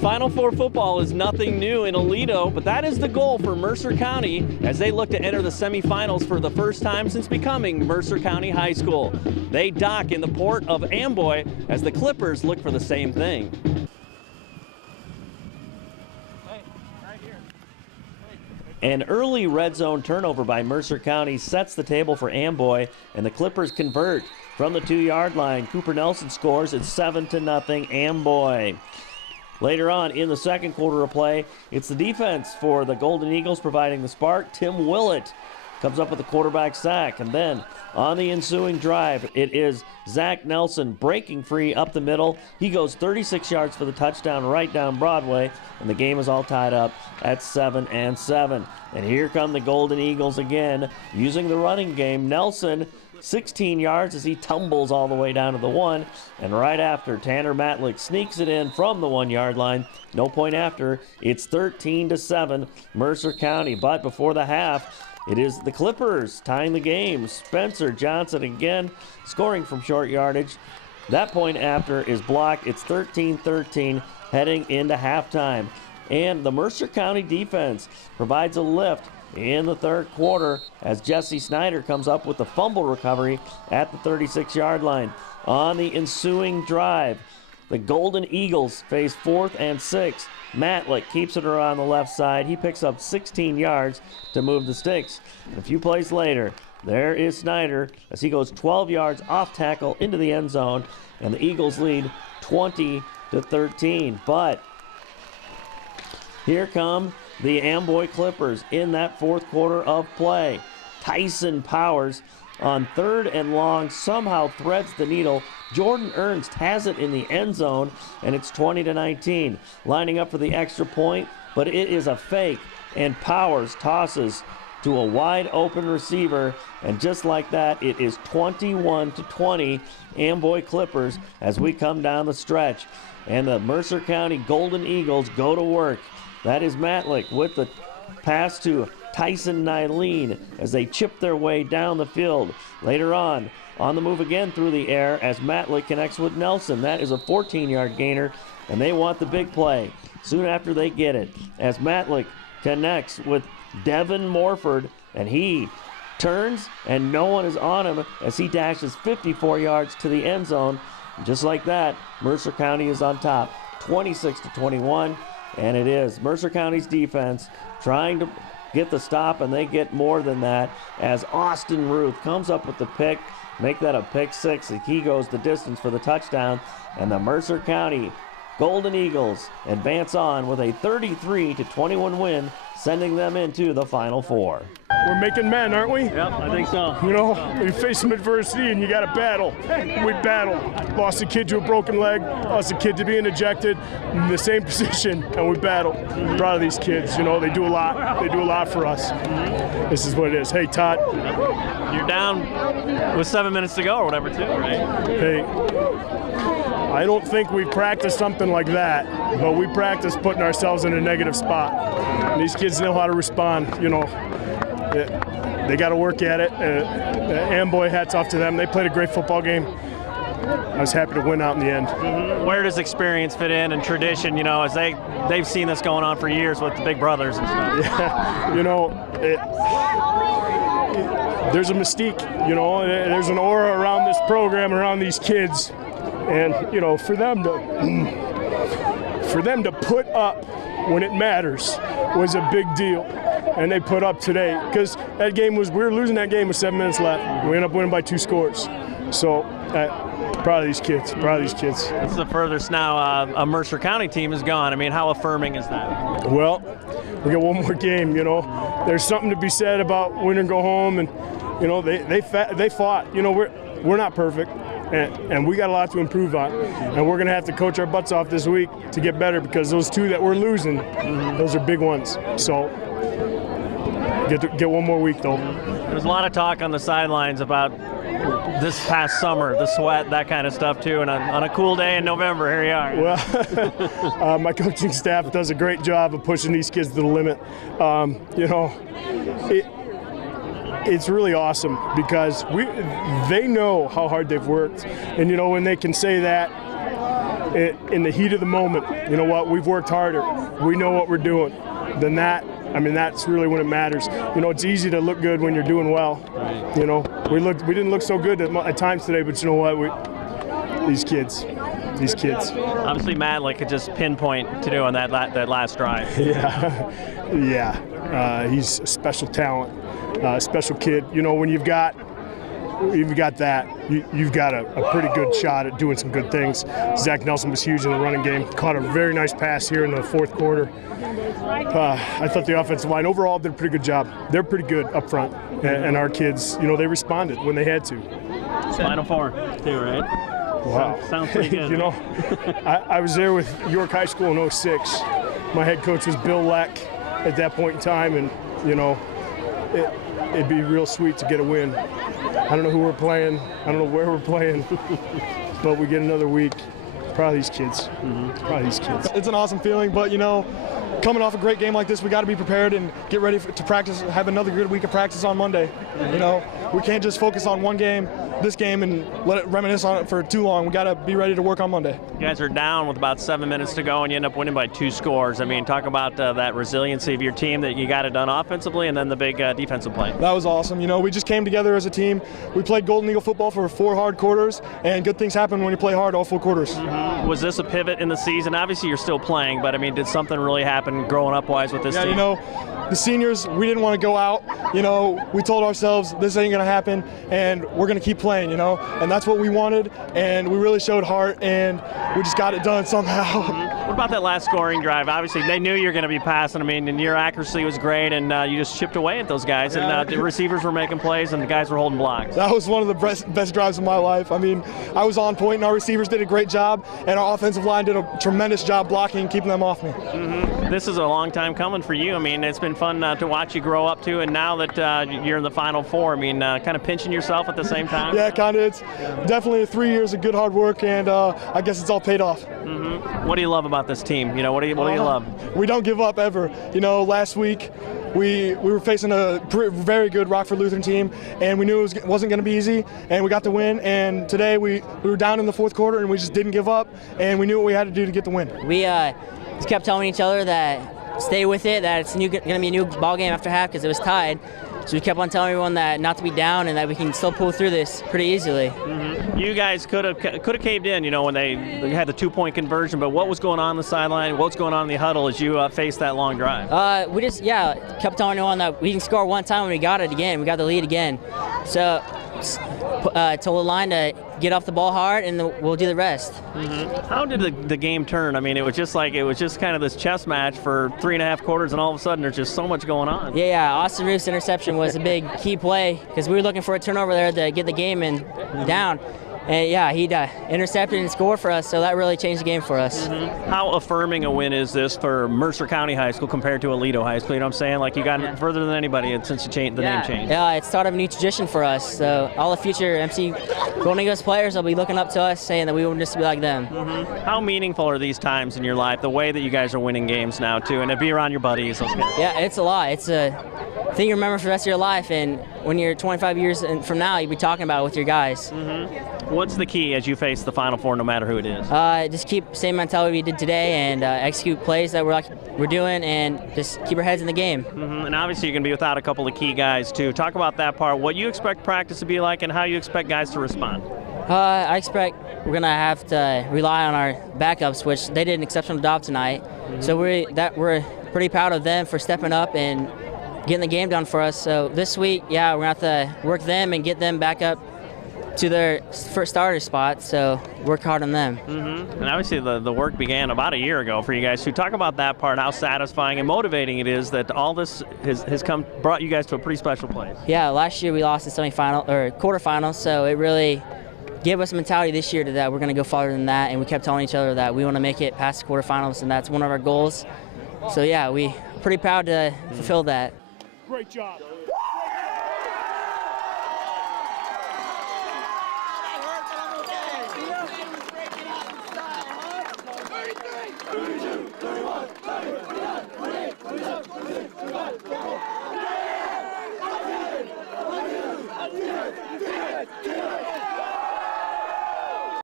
Final Four football is nothing new in Aledo, but that is the goal for Mercer County as they look to enter the semifinals for the first time since becoming Mercer County High School. They dock in the port of Amboy as the Clippers look for the same thing. An early red zone turnover by Mercer County sets the table for Amboy, and the Clippers convert from the 2-yard line. Cooper Nelson scores. It's 7-0 Amboy. Later on in the second quarter of play, it's the defense for the Golden Eagles providing the spark. Tim Willett comes up with a quarterback sack, and then on the ensuing drive, it is Zach Nelson breaking free up the middle. He goes 36 yards for the touchdown right down Broadway, and the game is all tied up at 7-7. And here come the Golden Eagles again, using the running game. Nelson, 16 yards as he tumbles all the way down to the 1, and right after, Tanner Matlick sneaks it in from the 1-yard line. No point after, it's 13-7 Mercer County. But before the half, it is the Clippers tying the game. Spencer Johnson again scoring from short yardage. That point after is blocked. It's 13-13 heading into halftime. And the Mercer County defense provides a lift in the third quarter as Jesse Snyder comes up with the fumble recovery at the 36-yard line. On the ensuing drive, the Golden Eagles face 4th and 6. Matlick keeps it around the left side. He picks up 16 yards to move the sticks. A few plays later, there is Snyder as he goes 12 yards off tackle into the end zone, and the Eagles lead 20-13. But here come the Amboy Clippers in that fourth quarter of play. Tyson Powers on 3rd and long somehow threads the needle. Jordan Ernst has it in the end zone, and it's 20-19. Lining up for the extra point, but it is a fake, and Powers tosses to a wide open receiver, and just like that, it is 21-20 Amboy Clippers as we come down the stretch. And the Mercer County Golden Eagles go to work. That is Matlick with the pass to Tyson Nylene as they chip their way down the field. Later on the move again through the air as Matlick connects with Nelson. That is a 14-yard gainer, and they want the big play. Soon after they get it, as Matlick connects with Devin Morford, and he turns, and no one is on him as he dashes 54 yards to the end zone. Just like that, Mercer County is on top, 26-21. And it is Mercer County's defense trying to get the stop, and they get more than that as Austin Rooth comes up with the pick, make that a pick 6, and he goes the distance for the touchdown. And the Mercer County Golden Eagles advance on with a 33-21 win, sending them into the Final Four. We're making men, aren't we? Yep, I think so. You know, we face some adversity and you got to battle. We battled. Lost a kid to a broken leg, lost a kid to being ejected in the same position, and we battled. I'm proud of these kids. You know, they do a lot. They do a lot for us. This is what it is. Hey, Todd. You're down with 7 minutes to go or whatever, too, right? Hey, I don't think we practiced something like that, but we practice putting ourselves in a negative spot. And these kids know how to respond, you know. They got to work at it. Amboy, hats off to them. They played a great football game. I was happy to win out in the end. Where does experience fit in and tradition, you know, as they've seen this going on for years with the big brothers and stuff? Yeah, you know, there's a mystique, you know, there's an aura around this program, around these kids. And, you know, for them to put up when it matters was a big deal. And they put up today because that game we were losing that game with 7 minutes left. We ended up winning by 2 scores. So proud of these kids, It's the furthest now a Mercer County team is gone. I mean, how affirming is that? Well, we got one more game, you know. There's something to be said about win and go home, and, you know, they fought. You know, we're not perfect. And we got a lot to improve on. And we're going to have to coach our butts off this week to get better because those 2 that we're losing, those are big ones. So get one more week, though. There's a lot of talk on the sidelines about this past summer, the sweat, that kind of stuff, too. And on a cool day in November, here you are. Well, my coaching staff does a great job of pushing these kids to the limit. You know, it's really awesome because they know how hard they've worked, and you know when they can say that, in the heat of the moment, you know what, we've worked harder, we know what we're doing, then that, I mean, that's really when it matters. You know, it's easy to look good when you're doing well. You know, we didn't look so good at times today, but you know what, these kids. Obviously, Matlick could just pinpoint to do on that last drive. Yeah, he's a special talent, special kid. You know, when you've got that, you've got a pretty good shot at doing some good things. Zach Nelson was huge in the running game. Caught a very nice pass here in the fourth quarter. I thought the offensive line overall did a pretty good job. They're pretty good up front, and our kids, you know, they responded when they had to. Final four, too, right? Wow. Sounds pretty good. You know, I was there with York High School in '06. My head coach was Bill Leck at that point in time, and, you know, it'd be real sweet to get a win. I don't know who we're playing. I don't know where we're playing, but we get another week. Proud of these kids. Proud of these kids. It's an awesome feeling, but, you know, coming off a great game like this, we got to be prepared and get ready to practice, have another good week of practice on Monday. You know, we can't just focus on one game, this game, and let it reminisce on it for too long. We got to be ready to work on Monday. You guys are down with about 7 minutes to go, and you end up winning by 2 scores. I mean, talk about that resiliency of your team, that you got it done offensively, and then the big defensive play. That was awesome. You know, we just came together as a team. We played Golden Eagle football for 4 hard quarters, and good things happen when you play hard all 4 quarters. Was this a pivot in the season? Obviously, you're still playing, but I mean, did something really happen growing up-wise with this team? You know, the seniors, we didn't want to go out. You know, we told ourselves this ain't going to happen, and we're going to keep playing, you know, and that's what we wanted, and we really showed heart, and we just got it done somehow. What about that last scoring drive? Obviously, they knew you were going to be passing. I mean, and your accuracy was great, and you just chipped away at those guys, and the receivers were making plays, and the guys were holding blocks. That was one of the best drives of my life. I mean, I was on point, and our receivers did a great job, and our offensive line did a tremendous job blocking and keeping them off me. This is a long time coming for you. I mean, it's been fun to watch you grow up too, and now that you're in the Final Four, I mean, kind of pinching yourself at the same time. Yeah, kind of. It's definitely 3 years of good hard work, and I guess it's all paid off. What do you love about this team? You know, what do you love? We don't give up ever. You know, last week we were facing a very good Rockford Lutheran team, and we knew it wasn't going to be easy, and we got the win. And today we were down in the fourth quarter, and we just didn't give up, and we knew what we had to do to get the win. We just kept telling each other that stay with it, that it's going to be a new ball game after half because it was tied. So we kept on telling everyone that not to be down and that we can still pull through this pretty easily. You guys could have caved in, you know, when they had the 2-point conversion. But what was going on the sideline? What's going on in the huddle as you faced that long drive? We just kept telling everyone that we can score one time when we got it again. We got the lead again. So told the line to get off the ball hard, and we'll do the rest. How did the game turn? I mean, it was just kind of this chess match for 3.5 quarters, and all of a sudden there's just so much going on. Yeah. Austin Rooth's interception was a big key play because we were looking for a turnover there to get the game down. And yeah, he intercepted and scored for us, so that really changed the game for us. How affirming a win is this for Mercer County High School compared to Aledo High School? You know what I'm saying? Like, you got further than anybody since the name changed. Yeah, it's started a new tradition for us. So all the future MC Golden Eagles players will be looking up to us, saying that we want just to be like them. How meaningful are these times in your life? The way that you guys are winning games now too, and to be around your buddies. Yeah, it's a lot. It's a thing you remember for the rest of your life, and when you're 25 years from now, you'll be talking about it with your guys. What's the key as you face the Final Four, no matter who it is? Just keep the same mentality we did today, and execute plays that we're doing, and just keep our heads in the game. And obviously you're going to be without a couple of key guys too. Talk about that part, what you expect practice to be like, and how you expect guys to respond. I expect we're going to have to rely on our backups, which they did an exceptional job tonight. So we're pretty proud of them for stepping up and getting the game done for us. So this week, we're going to have to work them and get them back up to their first starter spot, so work hard on them. And obviously the work began about a year ago for you guys. So talk about that part, how satisfying and motivating it is that all this has brought you guys to a pretty special place. Yeah, last year we lost the quarterfinal, so it really gave us a mentality this year that we're going to go farther than that, and we kept telling each other that we want to make it past the quarterfinals, and that's one of our goals. So yeah, we're pretty proud to fulfill that. Great job.